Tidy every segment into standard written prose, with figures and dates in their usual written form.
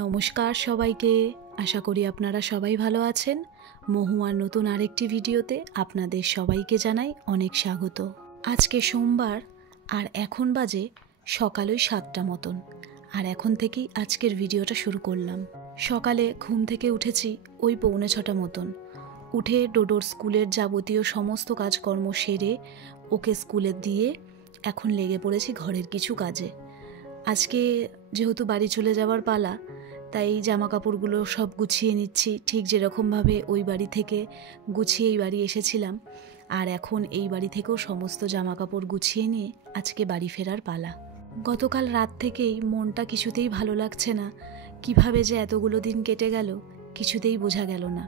নমস্কার সবাইকে। আশা করি আপনারা সবাই ভালো আছেন। মহুয়ার নতুন আরেকটি ভিডিওতে আপনাদের সবাইকে জানাই অনেক স্বাগত। আজকে সোমবার আর এখন বাজে সকাল 7টা মতন। আর এখন থেকেই আজকের ভিডিওটা শুরু করলাম। সকালে ঘুম থেকে উঠেছি ওই 6:45 মতন। উঠে ডোডোর স্কুলের যাবতীয় সমস্ত কাজকর্ম সেরে ওকে স্কুলে দিয়ে এখন লেগে পড়েছি ঘরের কিছু কাজে। আজকে যেহেতু বাড়ি চলে যাওয়ার পালা, তাই জামা কাপড়গুলো সব গুছিয়ে নিচ্ছি, ঠিক যেরকমভাবে ওই বাড়ি থেকে গুছিয়ে এই বাড়ি এসেছিলাম। আর এখন এই বাড়ি থেকেও সমস্ত জামা কাপড় গুছিয়ে নিয়ে আজকে বাড়ি ফেরার পালা। গতকাল রাত থেকেই মনটা কিছুতেই ভালো লাগছে না। কিভাবে যে এতগুলো দিন কেটে গেল কিছুতেই বোঝা গেল না।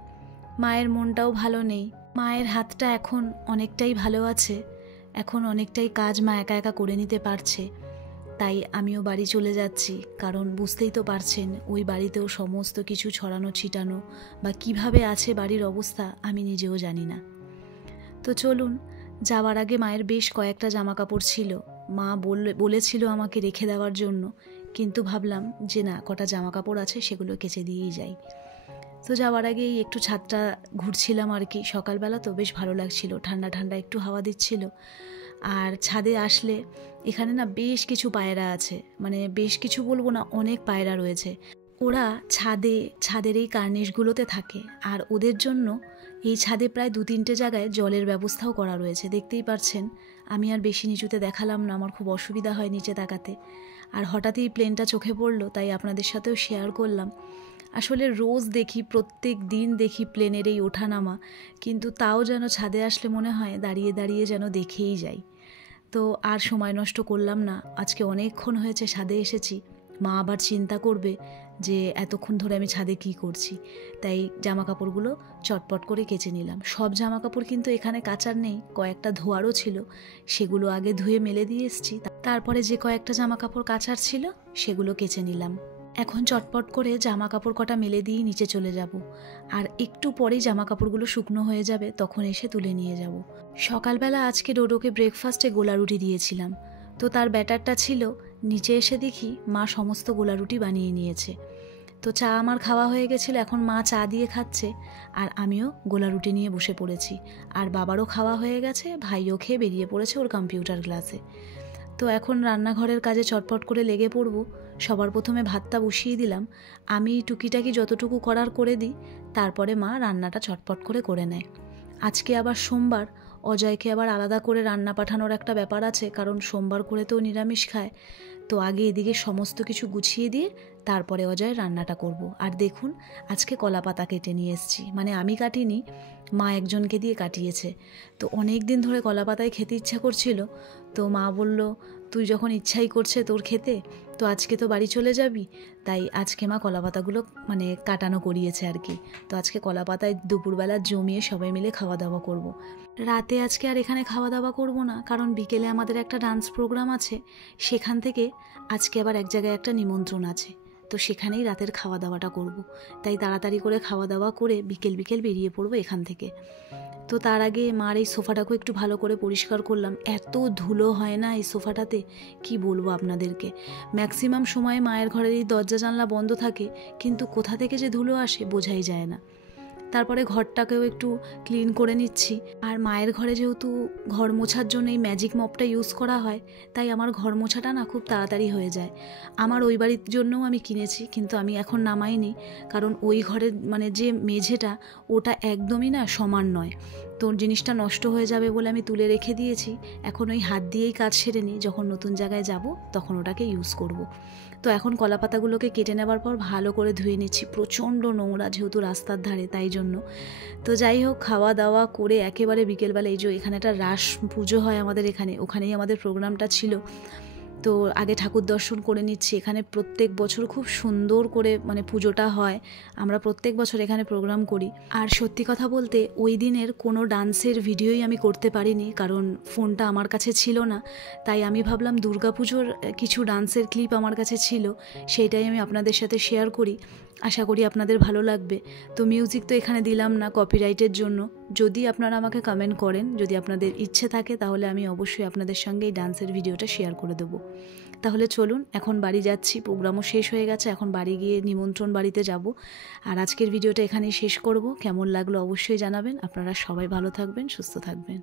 মায়ের মনটাও ভালো নেই। মায়ের হাতটা এখন অনেকটাই ভালো আছে, এখন অনেকটাই কাজ মা একা একা করে নিতে পারছে। তাই আমিও বাড়ি চলে যাচ্ছি, কারণ বুঝতেই তো পারছেন ওই বাড়িতেও সমস্ত কিছু ছড়ানো ছিটানো বা কিভাবে আছে বাড়ির অবস্থা আমি নিজেও জানি না। তো চলুন, যাওয়ার আগে মায়ের বেশ কয়েকটা জামা কাপড় ছিল, মা বলেছিল আমাকে রেখে দেওয়ার জন্য, কিন্তু ভাবলাম যে না, কটা জামা কাপড় আছে সেগুলো কেচে দিয়েই যাই। তো যাওয়ার আগেই একটু ছাদটা ঘুরছিলাম আর কি, সকালবেলা তো বেশ ভালো লাগছিল, ঠান্ডা ঠান্ডা একটু হাওয়া দিচ্ছিল। আর ছাদে আসলে এখানে না বেশ কিছু পায়রা আছে, মানে বেশ কিছু বলবো না, অনেক পায়রা রয়েছে। ওরা ছাদের এই কার্নিশগুলোতে থাকে, আর ওদের জন্য এই ছাদে প্রায় 2-3টে জায়গায় জলের ব্যবস্থাও করা রয়েছে। দেখতেই পাচ্ছেন, আমি আর বেশি নিচুতে দেখালাম না, আমার খুব অসুবিধা হয় নিচে তাকাতে। আর হঠাৎই প্লেনটা চোখে পড়লো, তাই আপনাদের সাথেও শেয়ার করলাম। আসলে রোজ দেখি, প্রত্যেক দিন দেখি প্লেনের এই ওঠানামা, কিন্তু তাও যেন ছাদে আসলে মনে হয় দাঁড়িয়ে দাঁড়িয়ে যেন দেখেই যাই। তো আর সময় নষ্ট করলাম না, আজকে অনেকক্ষণ হয়েছে ছাদে এসেছি, মা আবার চিন্তা করবে যে এতক্ষণ ধরে আমি ছাদে কি করছি। তাই জামা কাপড়গুলো চটপট করে কেচে নিলাম। সব জামা কাপড় কিন্তু এখানে কাচার নেই, কয়েকটা ধোয়ারও ছিল, সেগুলো আগে ধুয়ে মেলে দিয়ে এসেছি। তারপরে যে কয়েকটা জামা কাপড় কাচার ছিল সেগুলো কেচে নিলাম। এখন চটপট করে জামা কাপড় কটা মেলে দিয়ে নিচে চলে যাব, আর একটু পরেই জামা কাপড়গুলো শুকনো হয়ে যাবে, তখন এসে তুলে নিয়ে যাব। সকালবেলা আজকে ডোডোকে ব্রেকফাস্টে গোলা রুটি দিয়েছিলাম, তো তার ব্যাটারটা ছিল। নিচে এসে দেখি মা সমস্ত গোলা রুটি বানিয়ে নিয়েছে। তো চা আমার খাওয়া হয়ে গেছিলো, এখন মা চা দিয়ে খাচ্ছে, আর আমিও গোলা রুটি নিয়ে বসে পড়েছি। আর বাবারও খাওয়া হয়ে গেছে, ভাইও খেয়ে বেরিয়ে পড়েছে ওর কম্পিউটার ক্লাসে। তো এখন রান্নাঘরের কাজে চটপট করে লেগে পড়ব। সবার প্রথমে ভাতটা বসিয়ে দিলাম, আমি টুকিটাকি যতটুকু করার করে দিই, তারপরে মা রান্নাটা চটপট করে নেয়। আজকে আবার সোমবার, অজয়কে আবার আলাদা করে রান্না পাঠানোর একটা ব্যাপার আছে, কারণ সোমবার করে তো নিরামিষ খায়। তো আগে এদিকে সমস্ত কিছু গুছিয়ে দিয়ে তারপরে অজয়ের রান্নাটা করব। আর দেখুন, আজকে কলা পাতা কেটে নিয়ে এসেছি, মানে আমি কাটিনি, মা একজনকে দিয়ে কাটিয়েছে। তো অনেক দিন ধরে কলা পাতায় খেতে ইচ্ছা করছিল, তো মা বলল তুই যখন ইচ্ছাই করছে তোর খেতে, তো আজকে তো বাড়ি চলে যাবি, তাই আজকে মা কলা পাতাগুলো মানে কাটানো করিয়েছে আর কি। তো আজকে কলা পাতায় দুপুরবেলা জমিয়ে সবাই মিলে খাওয়া দাওয়া করব। রাতে আজকে আর এখানে খাওয়া দাওয়া করব না, কারণ বিকেলে আমাদের একটা ডান্স প্রোগ্রাম আছে, সেখান থেকে আজকে আবার এক জায়গায় একটা নিমন্ত্রণ আছে, তো সেখানেই রাতের খাওয়া দাওয়াটা করব। তাই তাড়াতাড়ি করে খাওয়া দাওয়া করে বিকেল বেরিয়ে পড়বো এখান থেকে। তো তার আগে মার এই সোফাটাকেও একটু ভালো করে পরিষ্কার করলাম। এত ধুলো হয় না এই সোফাটাতে, কি বলবো আপনাদেরকে। ম্যাক্সিমাম সময় মায়ের ঘরের এই দরজা জানলা বন্ধ থাকে, কিন্তু কোথা থেকে যে ধুলো আসে বোঝাই যায় না। তারপরে ঘরটাকেও একটু ক্লিন করে নিচ্ছি। আর মায়ের ঘরে যেহেতু ঘর মোছার জন্য এই ম্যাজিক মপটা ইউজ করা হয়, তাই আমার ঘর মোছাটা না খুব তাড়াতাড়ি হয়ে যায়। আমার ওই বাড়ির জন্যও আমি কিনেছি, কিন্তু আমি এখন নামাইনি, কারণ ওই ঘরের মানে যে মেঝেটা ওটা একদমই না সমান নয়, তো জিনিসটা নষ্ট হয়ে যাবে বলে আমি তুলে রেখে দিয়েছি। এখন ওই হাত দিয়েই কাজ সেরে নিই, যখন নতুন জায়গায় যাব তখন ওটাকে ইউজ করব। তো এখন কলা পাতাগুলোকে কেটে নেবার পর ভালো করে ধুয়ে নিচ্ছি, প্রচণ্ড নোংরা যেহেতু রাস্তার ধারে, তাই জন্য। তো যাই হোক, খাওয়া দাওয়া করে একেবারে বিকেলবেলা এই যে এখানে একটা রাস পুজো হয় আমাদের এখানে, ওখানেই আমাদের প্রোগ্রামটা ছিল। তো আগে ঠাকুর দর্শন করে নিচ্ছি। এখানে প্রত্যেক বছর খুব সুন্দর করে মানে পুজোটা হয়, আমরা প্রত্যেক বছর এখানে প্রোগ্রাম করি। আর সত্যি কথা বলতে ওই দিনের কোনো ডান্সের ভিডিওই আমি করতে পারিনি, কারণ ফোনটা আমার কাছে ছিল না। তাই আমি ভাবলাম দুর্গাপুজোর কিছু ডান্সের ক্লিপ আমার কাছে ছিল, সেইটাই আমি আপনাদের সাথে শেয়ার করি। আশা করি আপনাদের ভালো লাগবে। তো মিউজিক তো এখানে দিলাম না কপিরাইটের জন্য। যদি আপনারা আমাকে কমেন্ট করেন, যদি আপনাদের ইচ্ছে থাকে, তাহলে আমি অবশ্যই আপনাদের সঙ্গে এই ডান্সের ভিডিওটা শেয়ার করে দেবো। তাহলে চলুন, এখন বাড়ি যাচ্ছি, প্রোগ্রামও শেষ হয়ে গেছে, এখন বাড়ি গিয়ে নিমন্ত্রণ বাড়িতে যাব। আর আজকের ভিডিওটা এখানেই শেষ করব। কেমন লাগলো অবশ্যই জানাবেন। আপনারা সবাই ভালো থাকবেন, সুস্থ থাকবেন।